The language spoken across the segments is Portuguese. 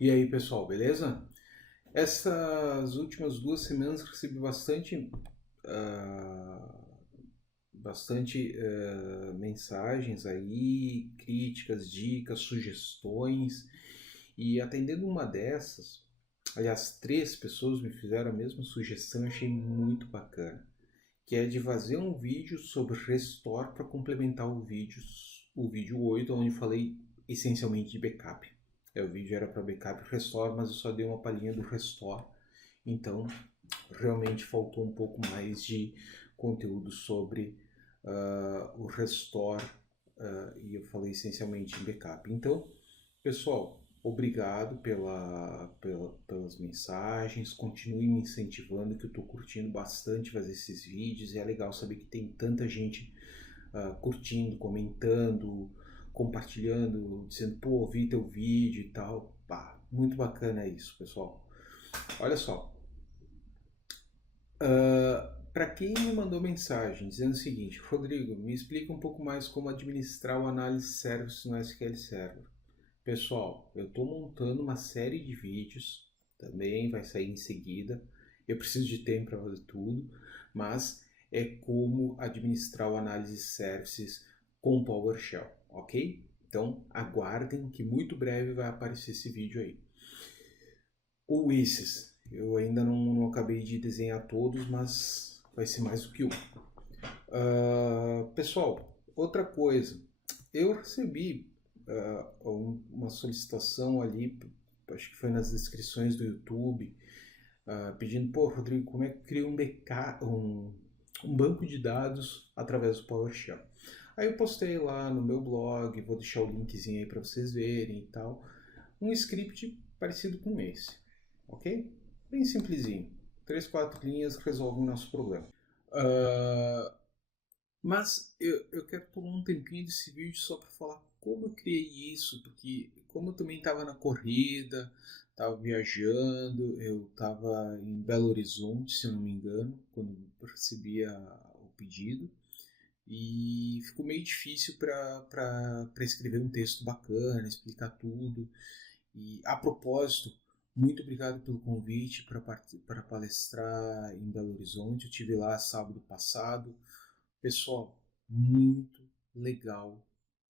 E aí, pessoal, beleza? Essas últimas 2 semanas recebi bastante mensagens aí, críticas, dicas, sugestões. E atendendo uma dessas, aliás, 3 pessoas me fizeram a mesma sugestão, eu achei muito bacana, que é de fazer um vídeo sobre Restore para complementar o vídeo 8, onde falei essencialmente de backup. O vídeo era para backup e Restore, mas eu só dei uma palhinha do Restore, então realmente faltou um pouco mais de conteúdo sobre o Restore, e eu falei essencialmente em backup. Então, pessoal, obrigado pelas mensagens, continue me incentivando, que eu estou curtindo bastante fazer esses vídeos, e é legal saber que tem tanta gente curtindo, comentando, compartilhando, dizendo, pô, vi teu vídeo e tal. Pá, muito bacana isso, pessoal. Olha só, para quem me mandou mensagem dizendo o seguinte: Rodrigo, me explica um pouco mais como administrar o Analysis Service no SQL Server. Pessoal, eu estou montando uma série de vídeos, também vai sair em seguida. Eu preciso de tempo para fazer tudo, mas é como administrar o Analysis Services com PowerShell, ok? Então aguardem que muito breve vai aparecer esse vídeo aí. Ou esses, eu ainda não acabei de desenhar todos, mas vai ser mais do que um. Pessoal, outra coisa, eu recebi uma solicitação ali, acho que foi nas descrições do YouTube, pedindo, pô, Rodrigo, como é que cria um banco de dados através do PowerShell? Aí eu postei lá no meu blog, vou deixar o linkzinho aí para vocês verem e tal, um script parecido com esse, ok? Bem simplesinho, 3, 4 linhas resolvem o nosso problema. Mas eu quero tomar um tempinho desse vídeo só para falar como eu criei isso, porque como eu também estava na corrida, estava viajando, eu estava em Belo Horizonte, se eu não me engano, quando eu recebi o pedido, e ficou meio difícil para escrever um texto bacana, explicar tudo. E a propósito, muito obrigado pelo convite para palestrar em Belo Horizonte. Eu estive lá sábado passado. Pessoal, muito legal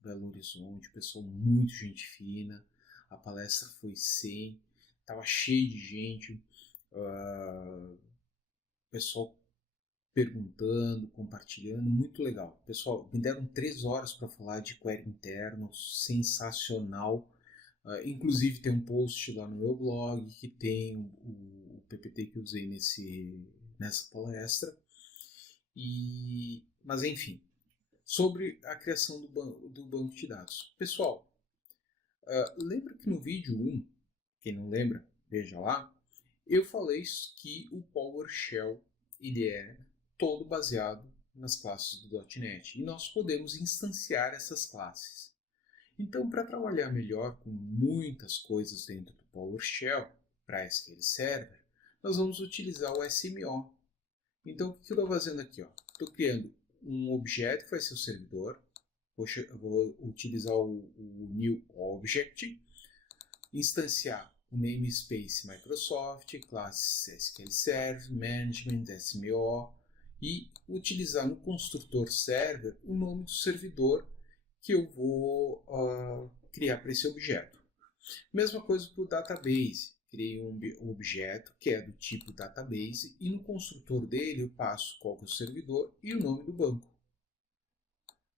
Belo Horizonte, pessoal muito gente fina, a palestra foi 100, estava cheio de gente, pessoal perguntando, compartilhando, muito legal. Pessoal, me deram 3 horas para falar de query interno, sensacional. Inclusive tem um post lá no meu blog que tem o PPT que eu usei nessa palestra. Mas enfim, sobre a criação do banco de dados. Pessoal, lembra que no vídeo 1, quem não lembra, veja lá, eu falei que o PowerShell IDE é todo baseado nas classes do .NET e nós podemos instanciar essas classes. Então, para trabalhar melhor com muitas coisas dentro do PowerShell para SQL Server, nós vamos utilizar o SMO. Então, o que eu estou fazendo aqui? Estou criando um objeto que vai ser o servidor. Vou utilizar o new object, instanciar o namespace Microsoft, classes SQL Server, Management, SMO, e utilizar no construtor server o nome do servidor que eu vou criar para esse objeto. Mesma coisa para o database. Criei um objeto que é do tipo database e no construtor dele eu passo qual que é o servidor e o nome do banco.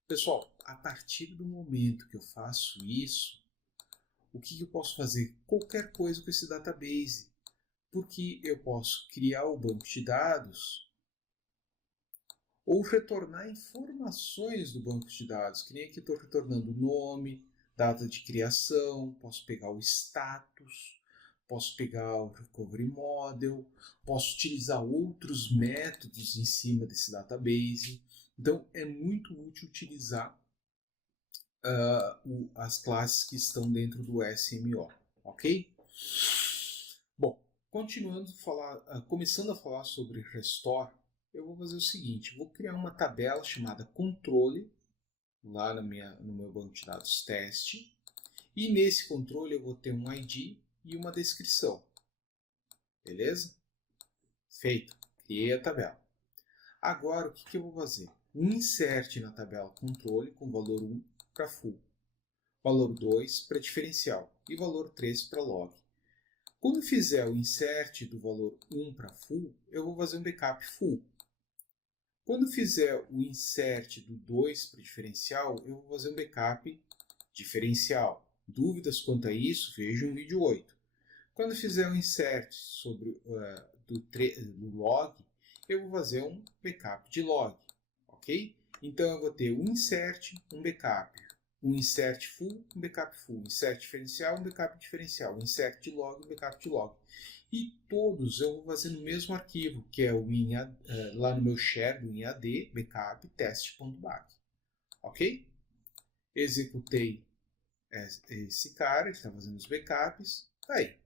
Pessoal, a partir do momento que eu faço isso, o que eu posso fazer? Qualquer coisa com esse database, porque eu posso criar o banco de dados ou retornar informações do banco de dados, que nem aqui estou retornando o nome, data de criação, posso pegar o status, posso pegar o recovery model, posso utilizar outros métodos em cima desse database. Então é muito útil utilizar as classes que estão dentro do SMO, ok? Bom, começando a falar sobre Restore, eu vou fazer o seguinte, vou criar uma tabela chamada controle, lá no meu banco de dados teste, e nesse controle eu vou ter um ID e uma descrição. Beleza? Feito. Criei a tabela. Agora, o que eu vou fazer? Um insert na tabela controle com valor 1 para full, valor 2 para diferencial e valor 3 para log. Quando fizer o insert do valor 1 para full, eu vou fazer um backup full. Quando fizer o insert do 2 para diferencial, eu vou fazer um backup diferencial. Dúvidas quanto a isso, veja o vídeo 8. Quando fizer um insert sobre, do log, eu vou fazer um backup de log. Ok? Então eu vou ter um insert, um backup. Um insert full, um backup full. Insert diferencial, um backup diferencial. Insert de log, um backup de log. E todos eu vou fazer no mesmo arquivo, que é o lá no meu share do IAD, backup test.back. Ok? Executei esse cara, ele está fazendo os backups. Tá aí.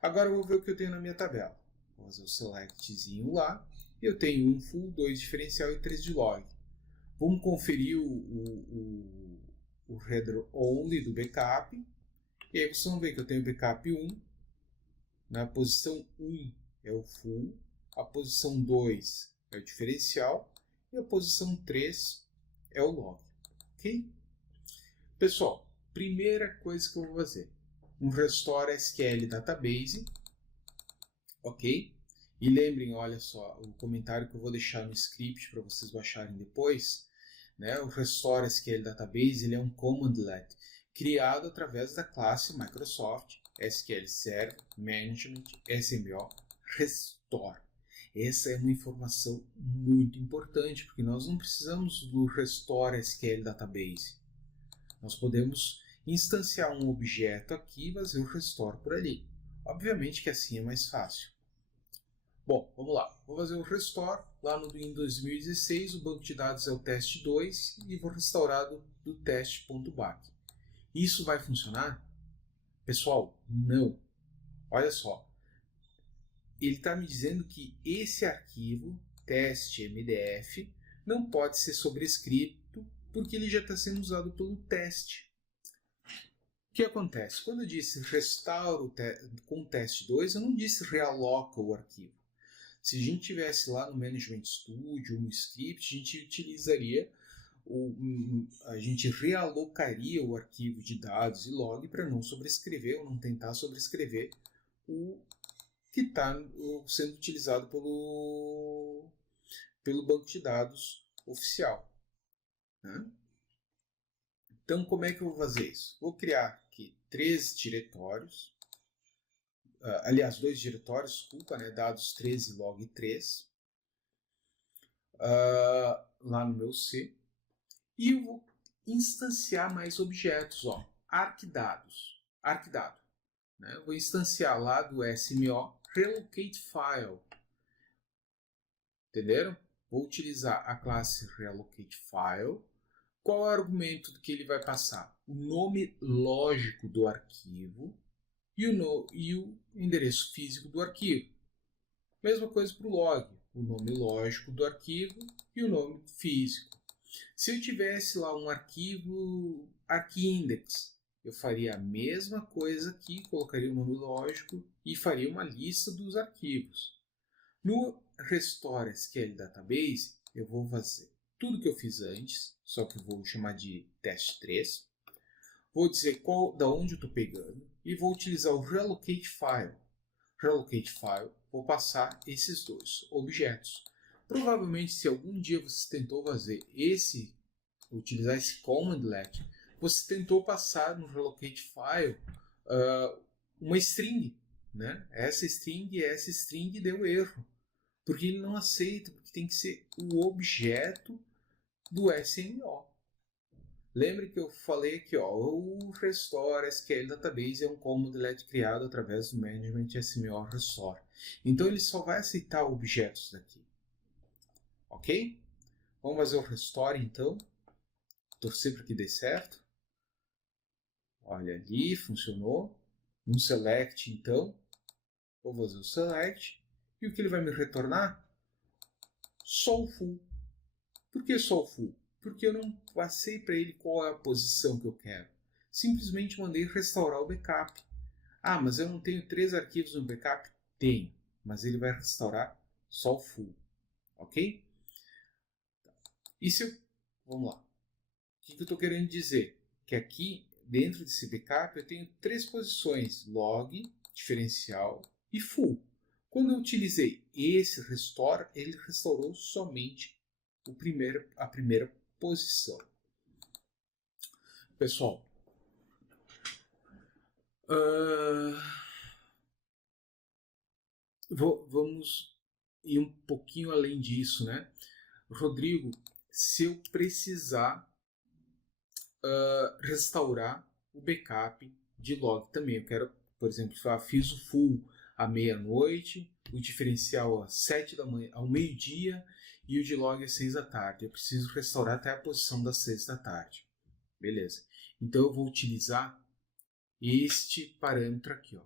Agora eu vou ver o que eu tenho na minha tabela. Vou fazer o selectzinho lá. Eu tenho um full, 2 diferencial e 3 de log. Vamos conferir o header only do backup. E aí vocês vão ver que eu tenho backup 1. Na posição 1 é o full. A posição 2 é o diferencial. E a posição 3 é o log. Ok? Pessoal, primeira coisa que eu vou fazer. Um restore SQL database. Ok? E lembrem, olha só, o comentário que eu vou deixar no script para vocês baixarem depois. Né? O Restore SQL Database ele é um commandlet criado através da classe Microsoft SQL Server Management SMO Restore. Essa é uma informação muito importante, porque nós não precisamos do Restore SQL Database. Nós podemos instanciar um objeto aqui e fazer o Restore por ali. Obviamente que assim é mais fácil. Bom, vamos lá. Vou fazer o restore. Lá no em 2016, o banco de dados é o teste2 e vou restaurar do teste.back. Isso vai funcionar? Pessoal, não. Olha só. Ele está me dizendo que esse arquivo, teste.mdf, não pode ser sobrescrito porque ele já está sendo usado pelo teste. O que acontece? Quando eu disse restauro com teste2, eu não disse realoca o arquivo. Se a gente tivesse lá no Management Studio, no script, a gente utilizaria, a gente realocaria o arquivo de dados e log para não sobrescrever ou não tentar sobrescrever o que está sendo utilizado pelo banco de dados oficial. Né? Então, como é que eu vou fazer isso? Vou criar aqui 3 diretórios. Aliás, 2 diretórios, desculpa, né? Dados 13 e log 3, lá no meu C. E eu vou instanciar mais objetos, ó, arquidados, arquidado. Né? Eu vou instanciar lá do SMO relocate file. Entenderam? Vou utilizar a classe relocate file. Qual é o argumento que ele vai passar? O nome lógico do arquivo e o endereço físico do arquivo. Mesma coisa para o log, o nome lógico do arquivo e o nome físico. Se eu tivesse lá um arquivo arcindex, eu faria a mesma coisa aqui, colocaria o nome lógico e faria uma lista dos arquivos. No Restore SQL Database, eu vou fazer tudo que eu fiz antes, só que eu vou chamar de teste 3. Vou dizer da onde eu estou pegando e vou utilizar o relocate file. Relocate file, vou passar esses 2 objetos. Provavelmente, se algum dia você tentou utilizar esse commandlet, você tentou passar no relocate file uma string, né? Essa string deu erro, porque ele não aceita, porque tem que ser o objeto do SMO. Lembre que eu falei aqui, ó, o Restore SQL Database é um commandlet criado através do Management SMO Restore. Então ele só vai aceitar objetos daqui. Ok? Vamos fazer o Restore então. Torcer para que dê certo. Olha ali, funcionou. Um Select então. Vou fazer o Select. E o que ele vai me retornar? Só o full. Por que só o full? Porque eu não passei para ele qual é a posição que eu quero. Simplesmente mandei restaurar o backup. Ah, mas eu não tenho 3 arquivos no backup? Tenho, mas ele vai restaurar só o full, ok? E se eu... Vamos lá. O que eu estou querendo dizer? Que aqui, dentro desse backup, eu tenho 3 posições: log, diferencial e full. Quando eu utilizei esse restore, ele restaurou somente a primeira posição. Pessoal, vamos ir um pouquinho além disso, né? Rodrigo, se eu precisar restaurar o backup de log também, eu quero, por exemplo, fiz o full à meia-noite, o diferencial às 7 da manhã, ao meio-dia e o de log às 6 da tarde. Eu preciso restaurar até a posição das 6 da tarde. Beleza. Então eu vou utilizar este parâmetro aqui, ó,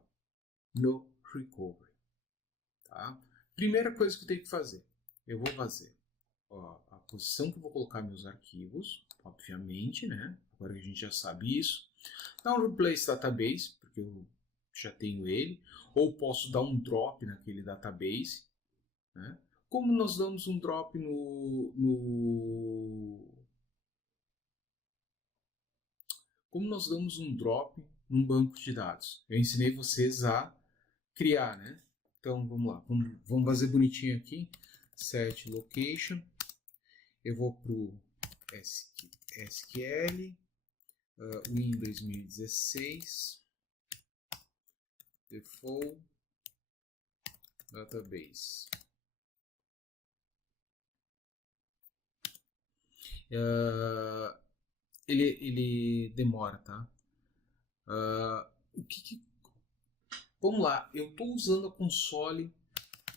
no recovery. Tá? Primeira coisa que eu tenho que fazer, eu vou fazer a posição que eu vou colocar meus arquivos, obviamente, né? Agora que a gente já sabe isso. Dar um replace database, porque eu já tenho ele, ou posso dar um drop naquele database, né? Como nós damos um drop como nós damos um drop num banco de dados? Eu ensinei vocês a criar, né? Então vamos lá, vamos fazer bonitinho aqui. Set location. Eu vou para o SQL, Win 2016, default database. Ele demora, tá? Vamos lá, eu estou usando a console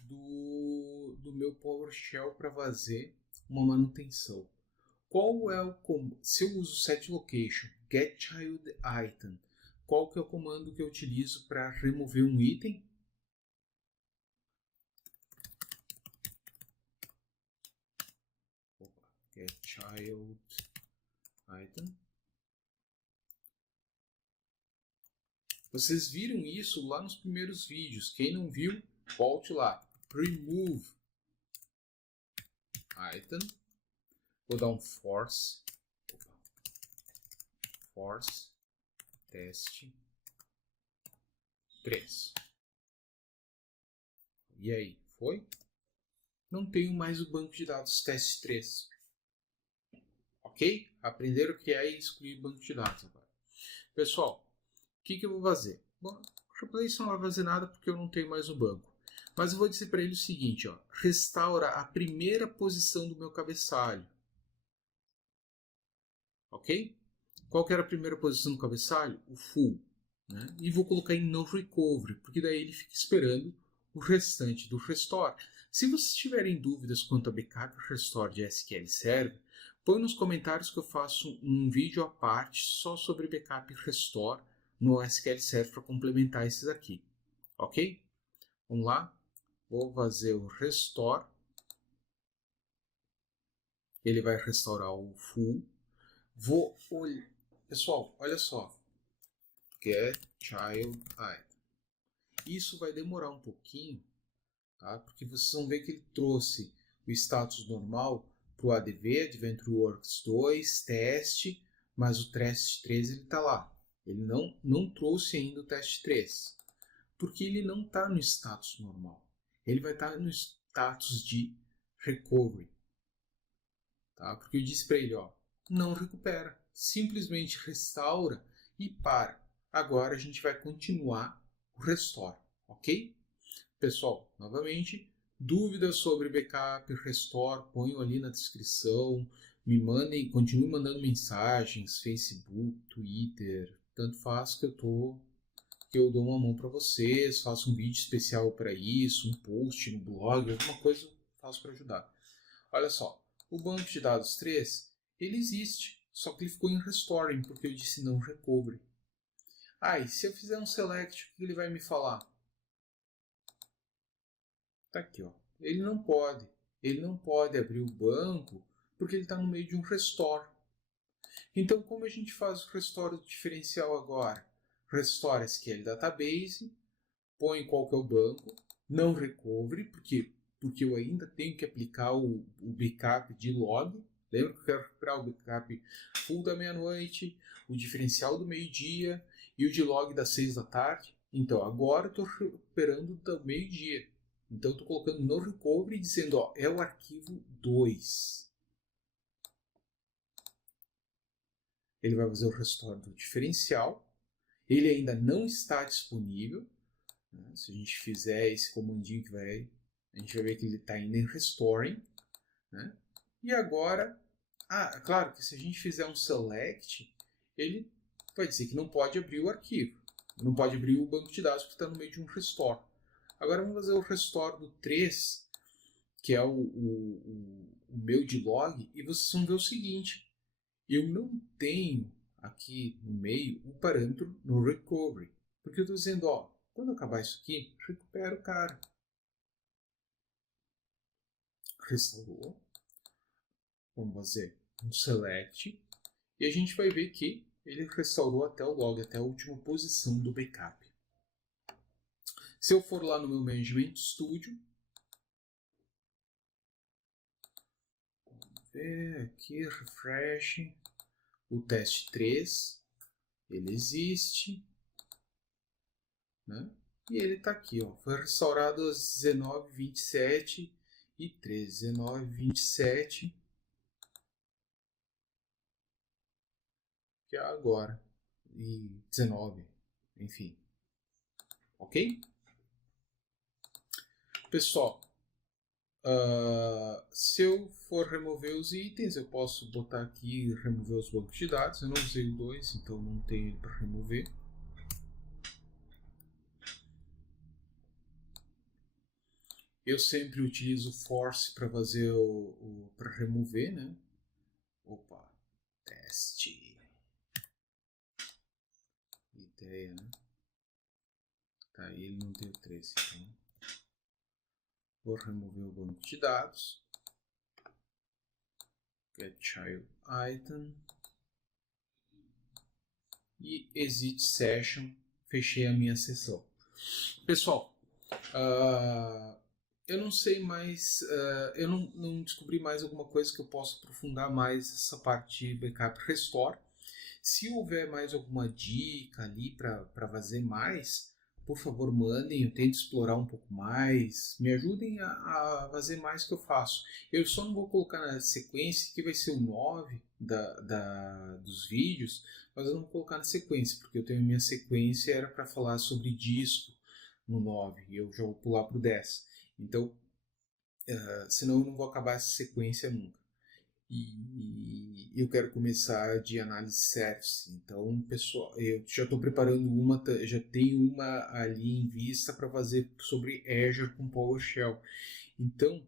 do meu PowerShell para fazer uma manutenção. Qual é o comando? Se eu uso set location, get child item, qual que é o comando que eu utilizo para remover um item? Get child item. Vocês viram isso lá nos primeiros vídeos. Quem não viu, volte lá. Remove item. Vou dar um force. Force teste 3. E aí, foi? Não tenho mais o banco de dados teste 3. Ok? Aprenderam o que é excluir banco de dados agora. Pessoal, o que eu vou fazer? Bom, o replace não vai fazer nada porque eu não tenho mais o banco. Mas eu vou dizer para ele o seguinte, ó, restaura a primeira posição do meu cabeçalho. Ok? Qual que era a primeira posição do cabeçalho? O full. Né? E vou colocar em no recovery, porque daí ele fica esperando o restante do restore. Se vocês tiverem dúvidas quanto a backup e restore de SQL Server, põe nos comentários que eu faço um vídeo à parte só sobre backup e restore no SQL Server para complementar esses aqui. Ok? Vamos lá. Vou fazer o restore. Ele vai restaurar o full. Vou olhar. Pessoal, olha só. Get child item. Isso vai demorar um pouquinho, tá? Porque vocês vão ver que ele trouxe o status normal para o ADV, AdventureWorks 2, teste, mas o teste 3 ele está lá. Ele não trouxe ainda o teste 3, porque ele não está no status normal. Ele vai estar no status de recovery. Tá? Porque eu disse para ele, ó, não recupera, simplesmente restaura e para. Agora a gente vai continuar o restore, ok? Pessoal, novamente, dúvidas sobre backup, restore, ponham ali na descrição, me mandem, continuem mandando mensagens, Facebook, Twitter, tanto faz que eu dou uma mão para vocês, faço um vídeo especial para isso, um post no blog, alguma coisa eu faço para ajudar. Olha só, o banco de dados 3, ele existe, só que ele ficou em restoring, porque eu disse não recovery. Ah, e se eu fizer um select, o que ele vai me falar? Tá aqui, ó. Ele não pode abrir o banco porque ele está no meio de um restore. Então, como a gente faz o restore do diferencial agora? restore SQL Database, põe qual que é o banco, não recovery, porque eu ainda tenho que aplicar o backup de log. Lembra que eu quero recuperar o backup full da meia-noite, o diferencial do meio-dia e o de log das 6 da tarde. Então agora eu estou recuperando do meio-dia. Então estou colocando no recovery dizendo, ó, é o arquivo 2. Ele vai fazer o restore do diferencial. Ele ainda não está disponível. Se a gente fizer esse comandinho a gente vai ver que ele está ainda em restoring, né? E agora, claro que se a gente fizer um select, ele vai dizer que não pode abrir o arquivo, não pode abrir o banco de dados porque está no meio de um restore. Agora vamos fazer o restore do 3, que é o meu de log, e vocês vão ver o seguinte, eu não tenho aqui no meio o parâmetro no recovery, porque eu estou dizendo, ó, quando acabar isso aqui, recupera o cara. Restaurou. Vamos fazer um select. E a gente vai ver que ele restaurou até o log, até a última posição do backup. Se eu for lá no meu Management Studio, vamos ver aqui, refresh, o teste 3, ele existe, né? E ele está aqui, ó, foi restaurado às 19h27 e 13, 19h27, que é agora, e 19, enfim. Ok? Pessoal, se eu for remover os itens, eu posso botar aqui remover os bancos de dados. Eu não usei o 2, então não tenho ele para remover. Eu sempre utilizo force para fazer para remover, né? Opa, teste. Ideia, né? Tá, ele não tem o 13, então vou remover o banco de dados. Get child item. E exit session. Fechei a minha sessão. Pessoal, eu não sei mais, eu não descobri mais alguma coisa que eu possa aprofundar mais essa parte de backup restore. Se houver mais alguma dica ali para fazer mais, por favor mandem, eu tento explorar um pouco mais, me ajudem a fazer mais que eu faço. Eu só não vou colocar na sequência, que vai ser o 9 dos vídeos, mas eu não vou colocar na sequência, porque eu tenho a minha sequência, era para falar sobre disco no 9, e eu já vou pular para o 10. Então, senão eu não vou acabar essa sequência nunca. E eu quero começar de análise service. Então, pessoal, eu já estou preparando uma, já tenho uma ali em vista para fazer sobre Azure com PowerShell. Então,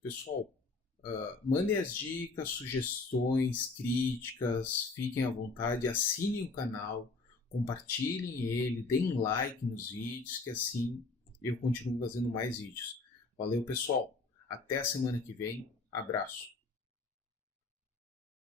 pessoal, mandem as dicas, sugestões, críticas, fiquem à vontade, assinem o canal, compartilhem ele, deem like nos vídeos, que assim eu continuo fazendo mais vídeos. Valeu, pessoal. Até a semana que vem. Abraço.